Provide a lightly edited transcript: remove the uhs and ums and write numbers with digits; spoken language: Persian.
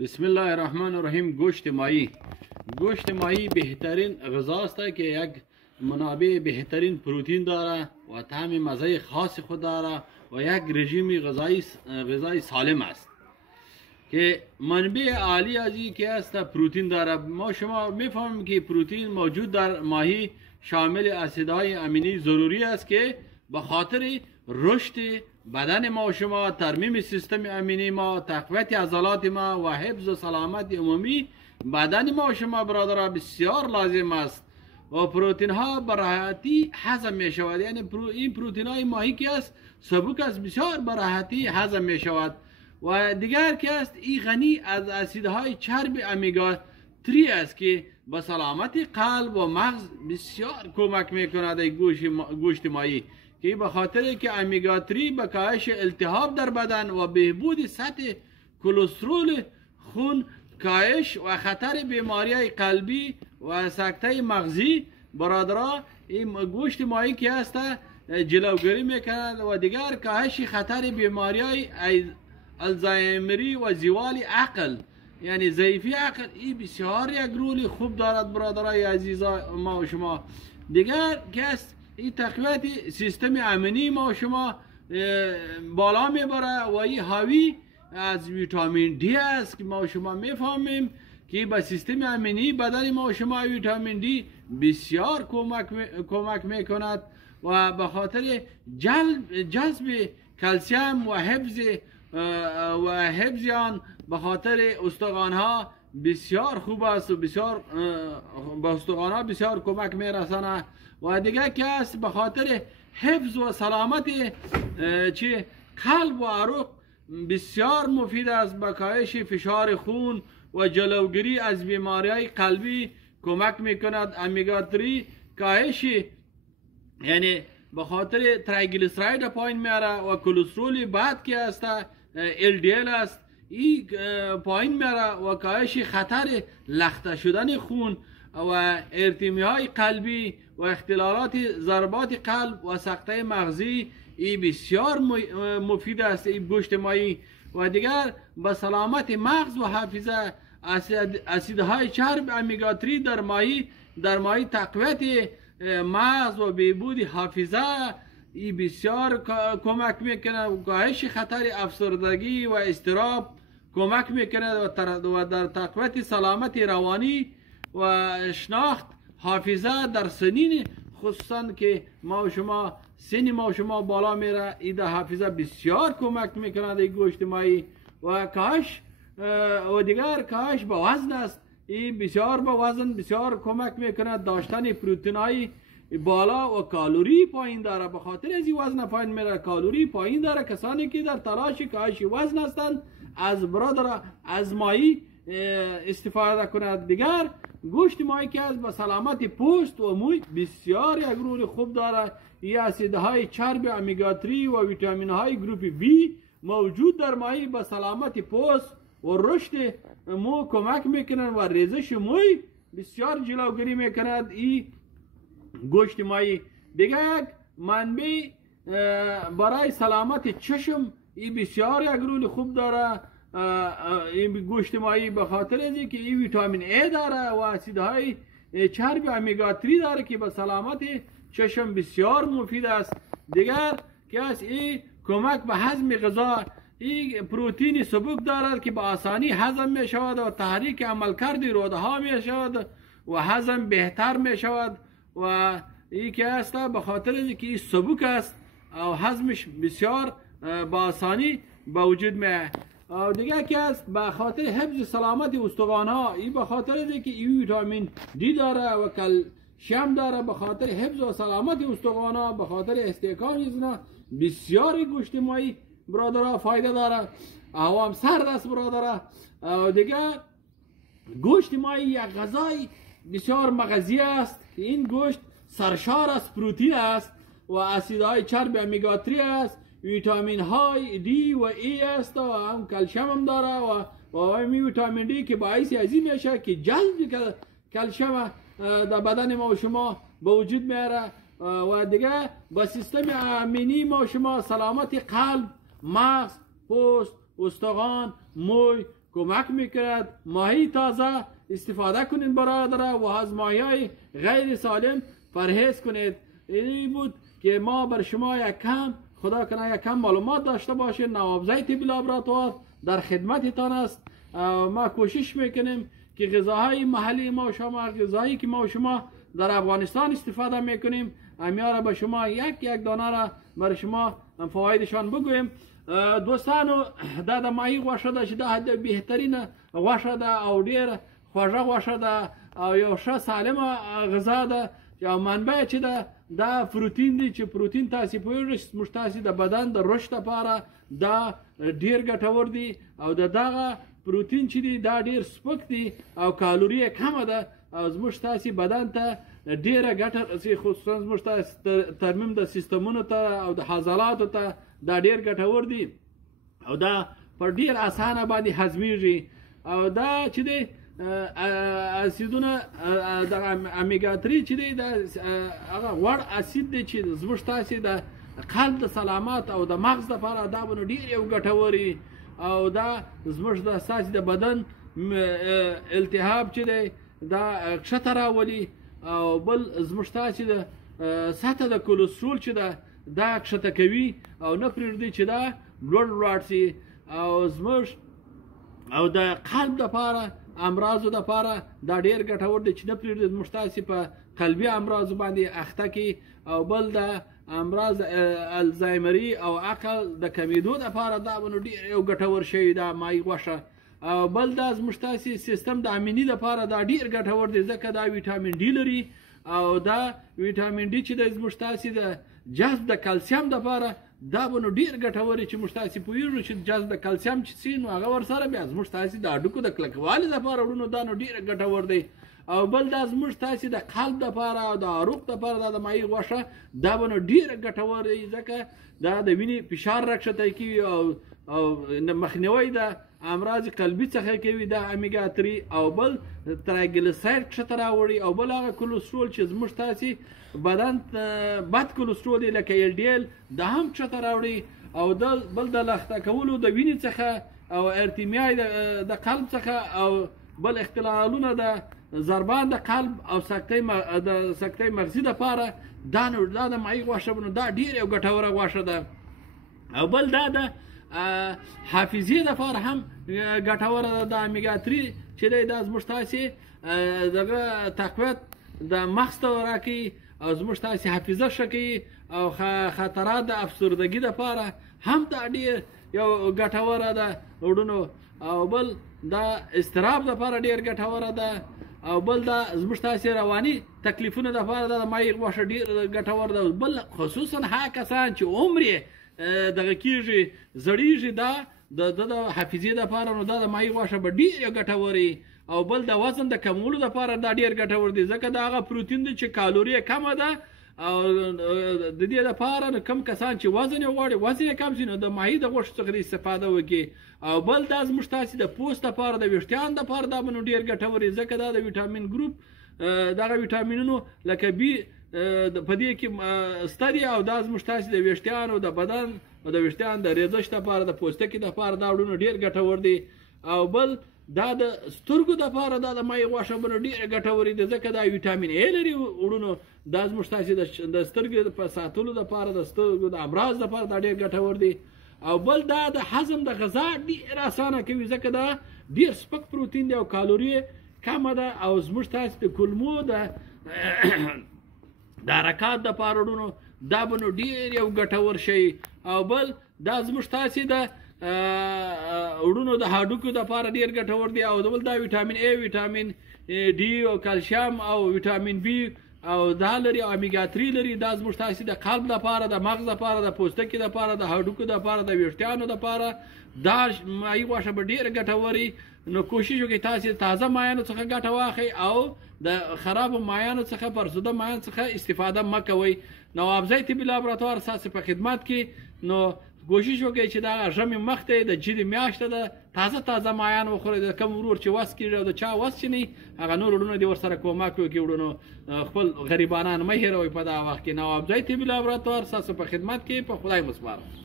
بسم الله الرحمن الرحیم. گوشت ماهی بهترین غذاست که یک منابع بهترین پروتین داره و طعم مزه خاص خود داره و یک رژیم غذایی سالم است که منبع عالی از این که است پروتین داره. ما شما میفهمیم که پروتین موجود در ماهی شامل اسیدهای امینی ضروری است که به خاطر رشد بدن ما شما، ترمیم سیستم امینی ما، تقویت عضلات ما و حفظ و سلامت عمومی بدن ما شما برادران بسیار لازم است و پروتین ها به راحتی هضم می شود. یعنی این پروتین های ماهی که است سبک است، بسیار به راحتی هضم می شود و دیگر که است این غنی از اسیدهای چرب امیگا 3 است که به سلامت قلب و مغز بسیار کمک می کند. گوشت ماهی که به خاطر که امیگا 3 به کاهش التهاب در بدن و بهبود سطح کلسترول خون، کاهش و خطر بیماری قلبی و سکته مغزی برادران این گوشت ماهی که هست جلوگیری میکند و دیگر کاهش خطر بیماری الزایمری و زوال عقل، یعنی ضعیفی عقل. این بسیار یک رول خوب دارد برادرای عزیزا ما و شما. دیگر که است این تقویت سیستم امنی ما شما بالا میبره و این حاوی از ویتامین دی است که ما شما میفهمیم که به سیستم امنی بدن ما شما ویتامین دی بسیار کمک میکند و به خاطر جذب کلسیم و حفظ آن به خاطر استخوان ها بسیار خوب است و بسیار به استخوان ها بسیار کمک میرساند و دیگه که است به خاطر حفظ و سلامت قلب و عروق بسیار مفید است. به کاهش فشار خون و جلوگیری از بیماری قلبی کمک میکند. امیگا 3 کاهش یعنی به خاطر تریگلیسیراید پایین میاره و کلسترول بد که است LDL است این پایین میاره و کاهش خطر لخته شدن خون و ارتمی های قلبی و اختلالات ضربات قلب و سکته مغزی این بسیار مفید است این گوشت ماهی و دیگر به سلامت مغز و حافظه اسیدهای چرب امیگا 3 در ماهی تقویت مغز و بهبود حافظه این بسیار کمک میکنه و کاهش خطر افسردگی و اضطراب کمک میکنه و در تقویت سلامت روانی و شناخت حافظه در سنین خصوصا که سن ما شما بالا میره این در حافظه بسیار کمک میکنه این گوشت ماهی و کاهش و دیگر کاهش به وزن است. این بسیار به وزن بسیار کمک میکنه. داشتن پروتئین های بالا و کالری پایین داره، به خاطر از این وزن پایین میره کالری پایین داره. کسانی که در تلاش کاهش وزن هستند از برادر از ماهی استفاده کند. دیگر گوشت ماهی که از به سلامت پوست و موی بسیار یک رول خوب داره. این اسیدهای چرب امیگا 3 و ویتامین های گروپ بی موجود در ماهی به سلامت پوست و رشد مو کمک میکنند و ریزش موی بسیار جلوگیری میکند این گوشت ماهی. دیگر منبع برای سلامت چشم این بسیار یک رول خوب داره این گوشت ماهی به خاطر از اینکه این ویتامین ای داره و اسیدهای چرب امیگا 3 داره که به سلامت چشم بسیار مفید است. دیگر که است این کمک به هضم غذا، این پروتین سبک دارد که به آسانی هضم می شود و تحریک عملکرد روده ها می شود و هضم بهتر می شود و این که است به خاطر اینکه این سبک است و هضمش بسیار با آسانی به وجود می. دیگه که است به خاطر حفظ سلامت استخوان ها، این به خاطر اینکه این ویتامین دی داره و کلسیم داره، به خاطر حفظ و سلامت استخوان ها، به خاطر استحکام اینا بسیار گوشت ماهی برادرها فایده داره. هوا سرد است برادرها. دیگه گوشت ماهی یک غذای بسیار مغذی است. این گوشت سرشار از پروتئین است و اسیدهای چرب امیگا 3 است، ویتامین های دی و ای است و هم کلسیم هم داره و این ویتامین دی که باعث ازی میشه که جذب کلسیم در بدن ما و شما به وجود میاره و دیگه با سیستم امنی ما و شما سلامت قلب، مغز، پوست، استخوان، موی کمک میکند. ماهی تازه استفاده کنید برادر و از ماهی غیر سالم پرهیز کنید. این بود که ما بر شما یک کم خدا کنه یک کم معلومات داشته باشید. نوابزای طب لابراتوار در خدمتتان است. ما کوشش میکنیم که غذاهای محلی ما و شما، غذایی که ما و شما در افغانستان استفاده میکنیم، امیار را به شما یک دانه را برای شما فوایدشان بگویم. دوستانو دا د ماهی غوښه ده چې دا د بهترینه غوښه ده او ډېر خوږه غوښه ده او یو ښه سالمه غذا ده او منبع چې ده دا پروتین دی چې پروتین تاسې پوهېږئ موږ تاسې د بدن د رشد لپاره دا ډېر ګټور دی او د دغه پروتین چې دی دا ډېر سپک دی او کالوري یې کمه ده او زموږ تاسې بدن ته ډېره ګټه رسوي، خصوصا زموږ ترمیم د سیستمونو ته او د عضلاتو ته دا ډېر ګټور دی او دا پر ډېر اسانه باندې هضمېږي. او دا چې دی اسیدونه د امیګا 3 چې دی دا هغه غوړ اسید دی چې زموږ تاسې د قلب د سلامت او د مغز لپاره دا به نو ډېر یو ګټور او دا زموږ د ستاسې د بدن التهاب چې دی دا کښته راولي او بل زموږ تاسې د سطحه د کولسترول چې ده دا کښته کوي او نه پرېږدي چې دا لوړ شي او زموږ او د قلب لپاره امراضو لپاره دا ډېر ګټور دی چې نه پرېږدي زموږ تاسې په قلبي امراضو باندې اخته کړي او بل د امراض الزایمري او عقل د کمیدو لپاره دا به نو ډېر یو ګټور شی دا ماهي غوښه او بل دا زموږ تاسې سیستم د امیني لپاره دا ډېر ګټور دی ځکه دا ویټامین ډي لري او دا ویټامین ډي چې د زموږ تاسې د جذب د کلسیم لپاره دا به نو ډېر ګټور چې موږ تاسې پوهېږو چې جذب د کلسیم چې سي نو هغه ورسره بیا زموږ تاسې د هډوکو د کلکوالي لپاره وړو نو دا نو ډېر ګټور دی او بل دا زموږ تاسې د قلب لپاره او د عروق لپاره دا د ماهي غوښه دا به نو ډېر ګټور دی ځکه دا د وینې فشار راکښته کوي او مخنیوی د امراض قلبي څخه کوي دا امیګا 3 او بل ترایګلیساید کښته راوړي او بل هغه کولسترول چې زموږ تاسې بدن بد کولسترول دی لکه ایل ډي ایل دا هم کښته راوړي او بل د لخته کولو د وینې څخه او ارتمیای د قلب څخه او بل اختلالونه د ضربان د قلب او سکتې مغزي لپاره دا نو دا د ماهي غوښه به نو دا ډېر یو ګټوره غوښه ده او بل دا د حافظې لپاره هم ګټوره ده. د امیګا 3 چې دی دا زموږ تاسې دغه تقویت د مغز ته راکوي او زموږ تاسې حافظه ښه کوي او خطرات د افسردګي لپاره هم دا ډېر یو ګټوره ده وړونو او بل دا اضطراب لپاره ډېر ګټوره ده او بل دا زموږ تاسې رواني تکلیفونه لپاره دا د ماهي غوښه ډېر ګټور ده. بل خصوصا هغه کسان چې عمر یې دغه کېږي زړېږي دا د حافظې لپاره نو دا د ماهي غوښه به ډېر یو ګټور او بل د وزن د کمولو لپاره دا ډېر ګټور دی ځکه دا هغه پروتین دی چې کالوري یې کمه ده او د دې لپاره کم کسان چې وزن یې غواړي وزن یې کم شي نو د ماهي د غوښې څخه استفاده وکړي او بل دا زموږ تاسې د پوست لپاره د ویښتانو لپاره دا به نو ډېر ګټور دی ځکه دا د ویټامین ګروپ دغه ویټامینونو لکه بي په دې کې سته دي او دا زموږ تاسې د ویښتانو د بدن او د ویښتانو د رېزش لپاره د پوستکي لپاره دا وړونه ډېر ګټور دی او بل دا د سترګو لپاره دا د ماهي غوښه به نو ډېره ګټورې ده ځکه دا ویټامین ای لري وړونو دا زموږ تاسې د سترګو په ساتلو لپاره د سترګو د امراض لپاره دا ډېر ګټور دی او بل دا د هضم د غذا ډېر اسانه کوي ځکه دا ډېر سپک پروتین دی او کالوري کمه ده او زموږ تاسې د کولمو د حرکات لپاره وړونو دا به نو ډېر یو ګټور شی او بل دا زموږ تاسې د وړونو د هډوکو لپاره ډېر ګټور دی او بل دا ویټامین ای ویټامین ډي او کلسیم او ویټامین بي او دا لري او امیګا 3 لري دا زموږ تاسې د قلب لپاره د مغز لپاره د پوستکي لپاره د هډوکو لپاره د ویښتانو لپاره دا ماهي غوښه به ډېره ګټورې نو کوشش وکړئ تاسې تازه مایانو څخه ګټه واخلئ او د خرابو مایانو څخه پرسوده مایانو څخه استفاده مه کوئ. نوابزی طبي لابراتوار ستاسې په خدمت کې نو کوشش وکړئ چې دا ژمي مخته د جدي میاشته ده تازه مایان وخورئ د کم ورور چې وس کېږي او د چا وس چې نه هغه نور وړونه دې ورسره کومک وکړي وړونو خپل غریبانان مه هېروئ په دغه وخت کې. نوابزی طبي لابراتوار ستاسو په خدمت کې په خدای مسپارم.